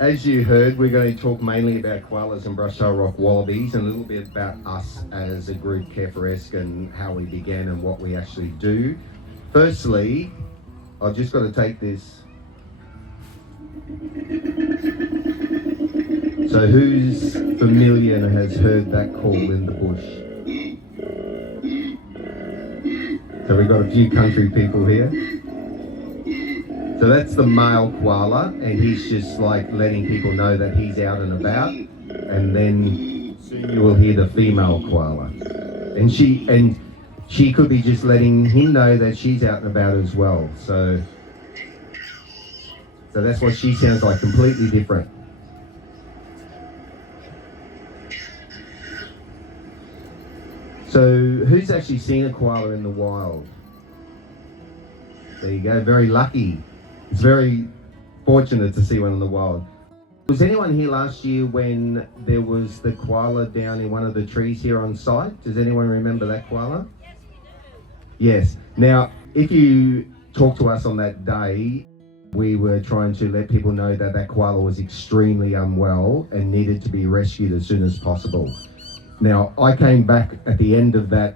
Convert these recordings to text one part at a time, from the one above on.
As you heard, we're going to talk mainly about koalas and brush-tail rock wallabies and a little bit about us as a group, Care4esK, and how we began and what we actually do. Firstly, I've just got to take this. So who's familiar and has heard that call in the bush? So we've got a few country people here. So that's the male koala, and he's just like letting people know that he's out and about. And then soon you will hear the female koala, and she could be just letting him know that she's out and about as well. So that's what she sounds like, completely different. So who's actually seen a koala in the wild? There you go, very lucky. It's very fortunate to see one in the wild. Was anyone here last year when there was the koala down in one of the trees here on site? Does anyone remember that koala? Yes, we do. Yes. Now, if you talked to us on that day, we were trying to let people know that that koala was extremely unwell and needed to be rescued as soon as possible. Now, I came back at the end of the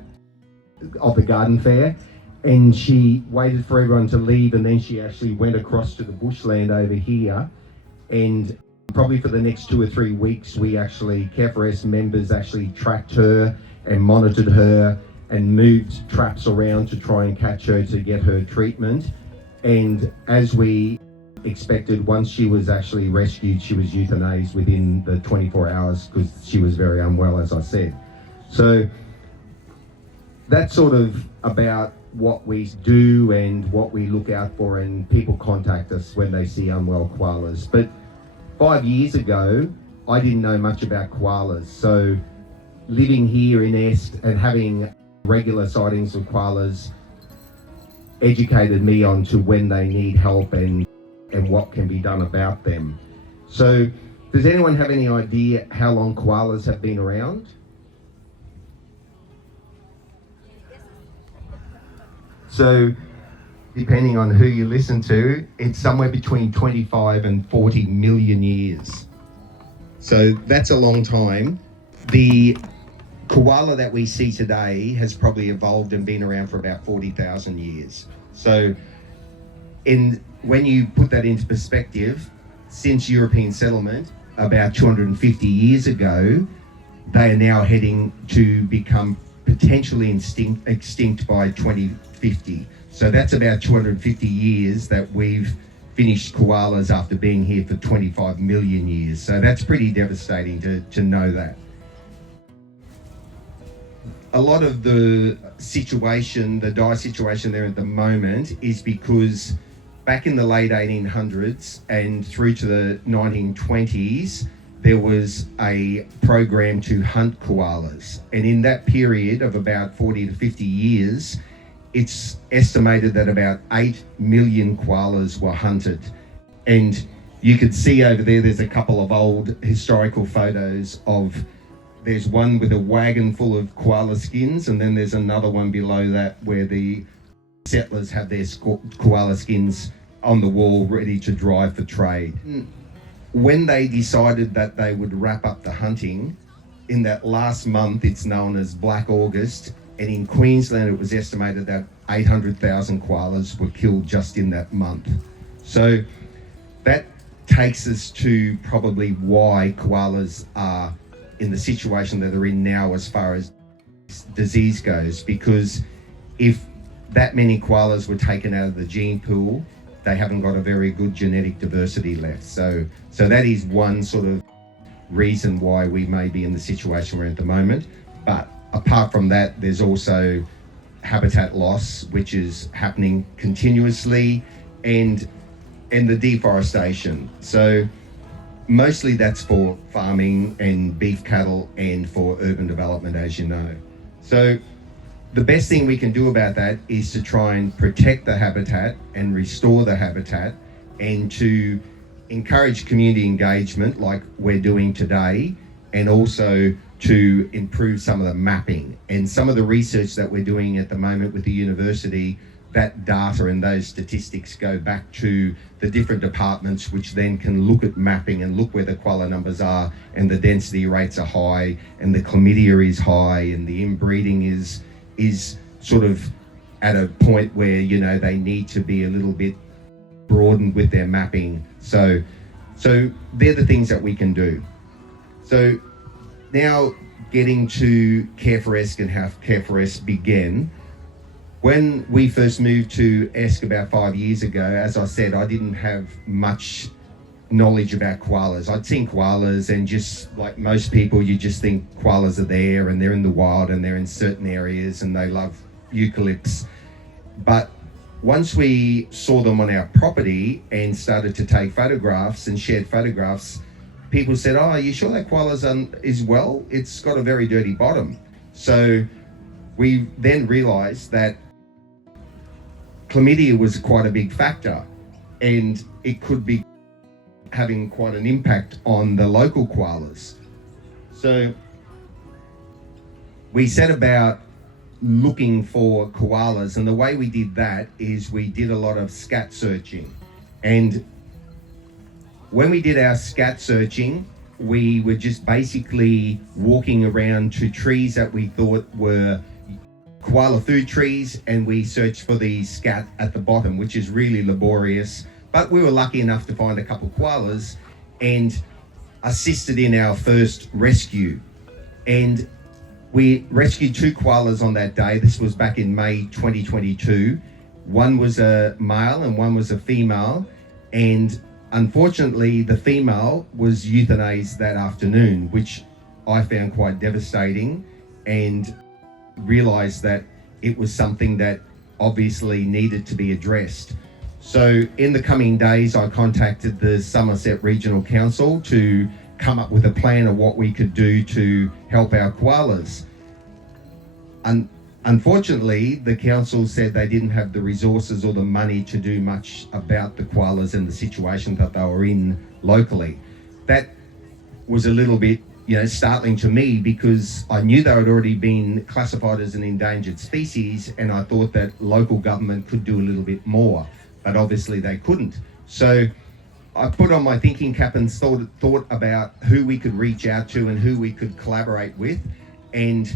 garden fair, and she waited for everyone to leave, and then she actually went across to the bushland over here, and probably for the next 2 or 3 weeks, we actually, Care4esK members actually tracked her and monitored her and moved traps around to try and catch her to get her treatment. And as we expected, once she was actually rescued, she was euthanized within the 24 hours because she was very unwell, as I said. So that's sort of about what we do and what we look out for, and people contact us when they see unwell koalas. But 5 years ago, I didn't know much about koalas. So living here in Esk and having regular sightings of koalas educated me on to when they need help and what can be done about them. So does anyone have any idea how long koalas have been around? So depending on who you listen to, it's somewhere between 25 and 40 million years. So that's a long time. The koala that we see today has probably evolved and been around for about 40,000 years. So when you put that into perspective, since European settlement about 250 years ago, they are now heading to become potentially extinct by 2050. So that's about 250 years that we've finished koalas after being here for 25 million years. So that's pretty devastating to know that. A lot of the situation, the dire situation there at the moment, is because back in the late 1800s and through to the 1920s, there was a program to hunt koalas. And in that period of about 40 to 50 years, it's estimated that about 8 million koalas were hunted. And you could see over there, there's a couple of old historical photos of, there's one with a wagon full of koala skins, and then there's another one below that where the settlers have their koala skins on the wall ready to dry for trade. When they decided that they would wrap up the hunting, in that last month, it's known as Black August, and in Queensland it was estimated that 800,000 koalas were killed just in that month. So that takes us to probably why koalas are in the situation that they're in now as far as disease goes, because if that many koalas were taken out of the gene pool, they haven't got a very good genetic diversity left. So that is one sort of reason why we may be in the situation we're in at the moment. But apart from that, there's also habitat loss, which is happening continuously, and the deforestation. So mostly that's for farming and beef cattle and for urban development, as you know. So the best thing we can do about that is to try and protect the habitat and restore the habitat, and to encourage community engagement like we're doing today, and also to improve some of the mapping and some of the research that we're doing at the moment with the university. that data and those statistics go back to the different departments, which then can look at mapping and look where the koala numbers are, and the density rates are high, and the chlamydia is high, and the inbreeding is sort of at a point where, you know, they need to be a little bit broadened with their mapping. So they're the things that we can do. So now getting to Care4esK and how Care4esK began. When we first moved to Esk about 5 years ago, as I said, I didn't have much knowledge about koalas. I'd seen koalas, and just like most people, you just think koalas are there and they're in the wild and they're in certain areas and they love eucalypts. But once we saw them on our property and started to take photographs and shared photographs, people said, "Oh, are you sure that koala's is well? It's got a very dirty bottom." So we then realized that chlamydia was quite a big factor, and it could be having quite an impact on the local koalas. So we set about looking for koalas, and the way we did that is we did a lot of scat searching. And when we did our scat searching, we were just basically walking around to trees that we thought were koala food trees, and we searched for the scat at the bottom, which is really laborious. But we were lucky enough to find a couple of koalas and assisted in our first rescue. And we rescued 2 koalas on that day. This was back in May 2022. One was a male and one was a female. And unfortunately, the female was euthanized that afternoon, which I found quite devastating, and realized that it was something that obviously needed to be addressed. So in the coming days, I contacted the Somerset Regional Council to come up with a plan of what we could do to help our koalas. Unfortunately, the council said they didn't have the resources or the money to do much about the koalas and the situation that they were in locally. That was a little bit, startling to me, because I knew they had already been classified as an endangered species, and I thought that local government could do a little bit more, but obviously they couldn't. So I put on my thinking cap and thought about who we could reach out to and who we could collaborate with. And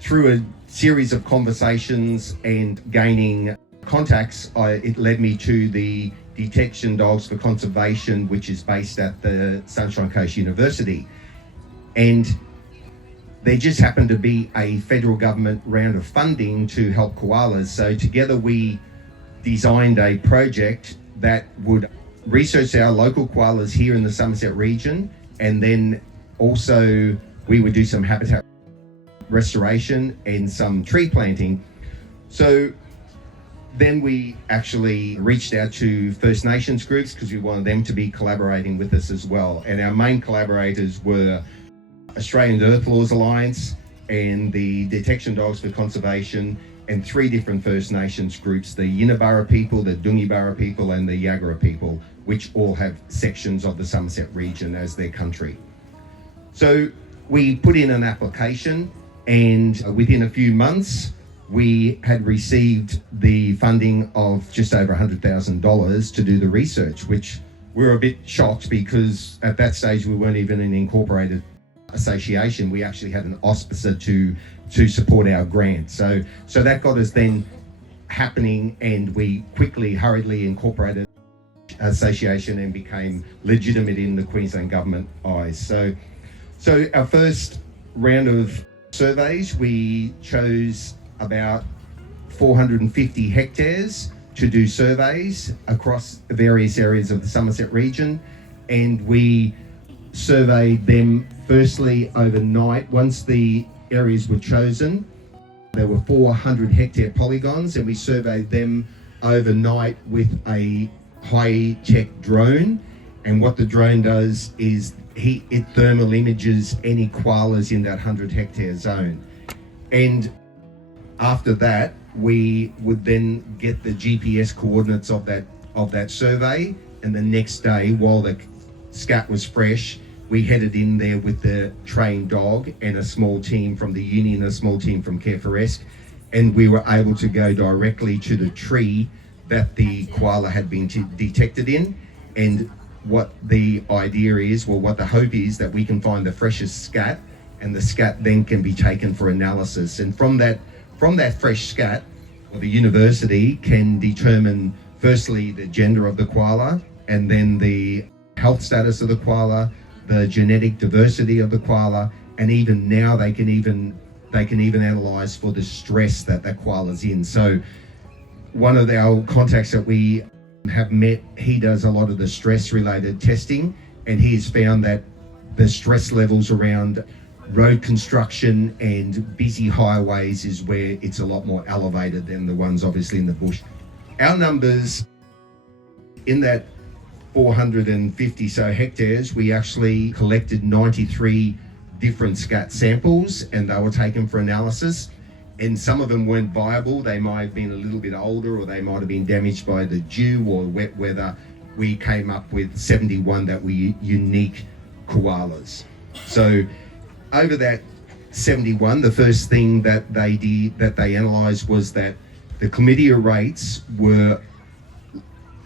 through a series of conversations and gaining contacts, it led me to the Detection Dogs for Conservation, which is based at the Sunshine Coast University. And there just happened to be a federal government round of funding to help koalas. So together we designed a project that would research our local koalas here in the Somerset region, and then also we would do some habitat restoration and some tree planting. So then we actually reached out to First Nations groups, because we wanted them to be collaborating with us as well. And our main collaborators were Australian Earth Laws Alliance and the Detection Dogs for Conservation, and 3 different First Nations groups, the Yinabara people, the Dungibara people, and the Yagara people, which all have sections of the Somerset region as their country. So we put in an application, and within a few months, we had received the funding of just over $100,000 to do the research, which we were a bit shocked, because at that stage we weren't even an incorporated association. We actually had an auspicer to support our grant. So that got us then happening, and we hurriedly incorporated association and became legitimate in the Queensland government eyes. So our first round of surveys, we chose about 450 hectares to do surveys across various areas of the Somerset region, and we surveyed them firstly overnight. Once the areas were chosen, there were 400 hectare polygons, and we surveyed them overnight with a high-tech drone. And what the drone does is it thermal images any koalas in that 100 hectare zone. And after that, we would then get the GPS coordinates of that survey, and the next day, while the scat was fresh, we headed in there with the trained dog and a small team from the uni and a small team from Care4esK, and we were able to go directly to the tree that the koala had been detected in. And what the idea is, well, what the hope is, that we can find the freshest scat, and the scat then can be taken for analysis. And from that fresh scat, well, the university can determine firstly the gender of the koala, and then the health status of the koala, the genetic diversity of the koala, and even now they can even analyze for the stress that the koala's in. So one of our contacts that we have met, he does a lot of the stress related testing, and he's found that the stress levels around road construction and busy highways is where it's a lot more elevated than the ones obviously in the bush. Our numbers in that 450 so hectares, we actually collected 93 different scat samples, and they were taken for analysis. And some of them weren't viable. They might have been a little bit older, or they might have been damaged by the dew or wet weather. We came up with 71 that were unique koalas. So over that 71, the first thing that they analysed was that the chlamydia rates were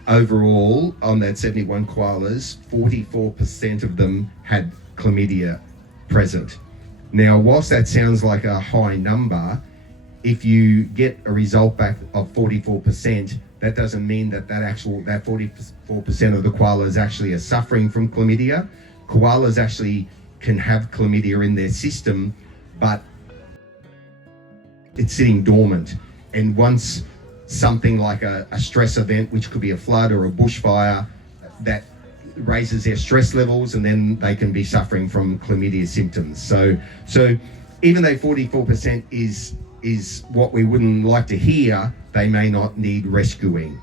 overall on that 71 koalas, 44% of them had chlamydia present. Now, whilst that sounds like a high number, if you get a result back of 44%, that doesn't mean that 44% of the koalas actually are suffering from chlamydia. Koalas actually can have chlamydia in their system, but it's sitting dormant. And once something like a stress event, which could be a flood or a bushfire, that raises their stress levels, and then they can be suffering from chlamydia symptoms. So even though 44% is what we wouldn't like to hear, they may not need rescuing.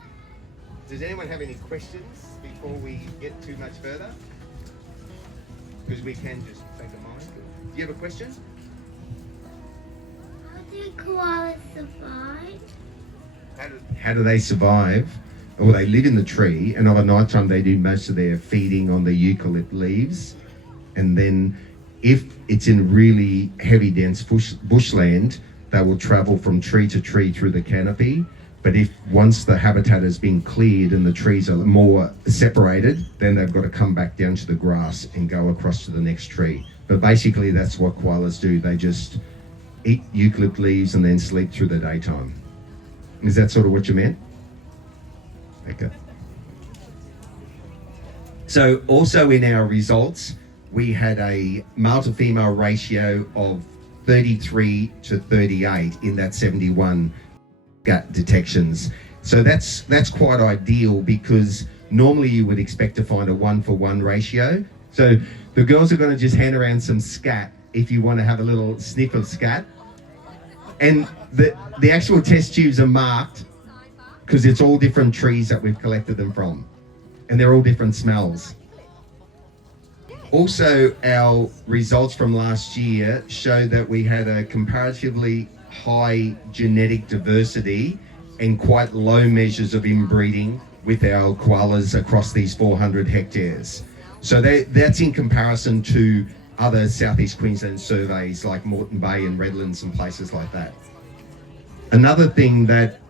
Does anyone have any questions before we get too much further? Because we can just take a mind. Do you have a question? How do koalas survive? How do they survive? Well, they live in the tree, and over night time they do most of their feeding on the eucalypt leaves. And then if it's in really heavy dense bushland, they will travel from tree to tree through the canopy. But if once the habitat has been cleared and the trees are more separated, then they've got to come back down to the grass and go across to the next tree. But basically that's what koalas do. They just eat eucalypt leaves and then sleep through the daytime. Is that sort of what you meant? Okay. So also in our results, we had a male to female ratio of 33 to 38 in that 71 gut detections. So that's quite ideal, because normally you would expect to find a 1-for-1 ratio. So the girls are going to just hand around some scat if you want to have a little sniff of scat. And the actual test tubes are marked because it's all different trees that we've collected them from, and they're all different smells. Also, our results from last year show that we had a comparatively high genetic diversity and quite low measures of inbreeding with our koalas across these 400 hectares. So that's in comparison to other Southeast Queensland surveys like Moreton Bay and Redlands and places like that. Another thing that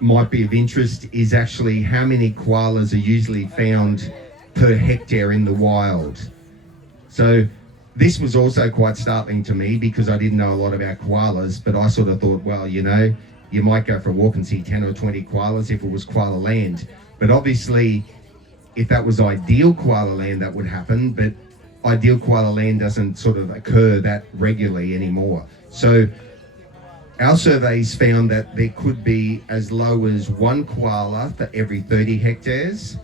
might be of interest is actually how many koalas are usually found per hectare in the wild. So this was also quite startling to me, because I didn't know a lot about koalas, but I sort of thought, well, you know, you might go for a walk and see 10 or 20 koalas if it was koala land. But obviously, if that was ideal koala land, that would happen, but ideal koala land doesn't sort of occur that regularly anymore. So our surveys found that there could be as low as 1 koala for every 30 hectares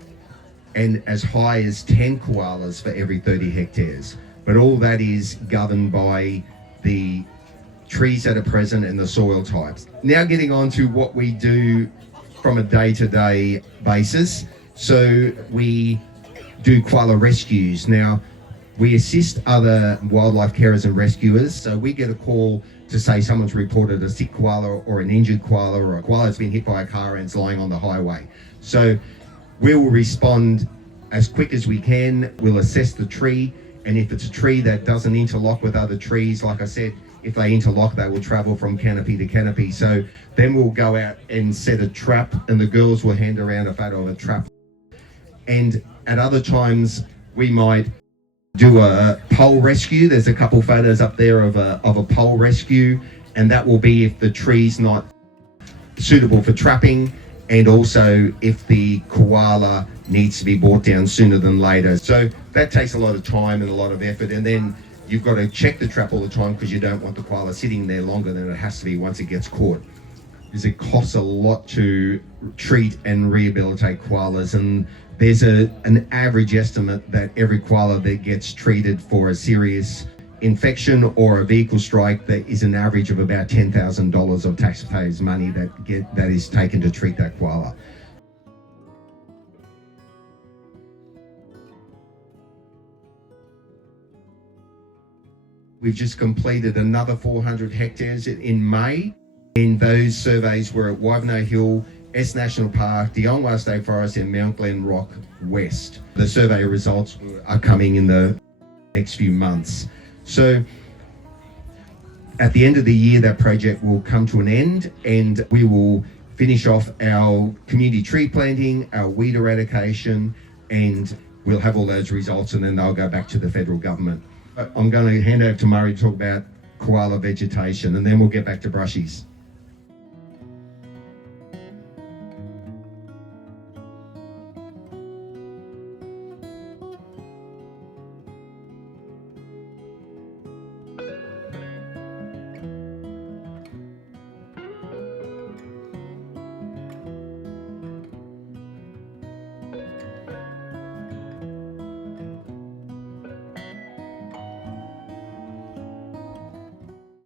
and as high as 10 koalas for every 30 hectares. But all that is governed by the trees that are present and the soil types. Now getting on to what we do from a day-to-day basis. So we do koala rescues. Now, we assist other wildlife carers and rescuers. So we get a call to say someone's reported a sick koala or an injured koala, or a koala that's been hit by a car and it's lying on the highway. So we will respond as quick as we can. We'll assess the tree, and if it's a tree that doesn't interlock with other trees, like I said, if they interlock, they will travel from canopy to canopy. So then we'll go out and set a trap, and the girls will hand around a photo of a trap. And at other times, we might do a pole rescue. There's a couple photos up there of a pole rescue, and that will be if the tree's not suitable for trapping, and also if the koala needs to be brought down sooner than later. So that takes a lot of time and a lot of effort, and then you've got to check the trap all the time because you don't want the koala sitting there longer than it has to be once it gets caught. Because it costs a lot to treat and rehabilitate koalas, and there's an average estimate that every koala that gets treated for a serious infection or a vehicle strike, that is an average of about $10,000 of taxpayers' money that is taken to treat that koala. We've just completed another 400 hectares in May, and those surveys were at Wivenhoe Hill, Esk National Park, the Ongwa State Forest, and Mount Glen Rock West. The survey results are coming in the next few months. So at the end of the year, that project will come to an end, and we will finish off our community tree planting, our weed eradication, and we'll have all those results, and then they'll go back to the federal government. I'm going to hand over to Murray to talk about koala vegetation, and then we'll get back to brushies.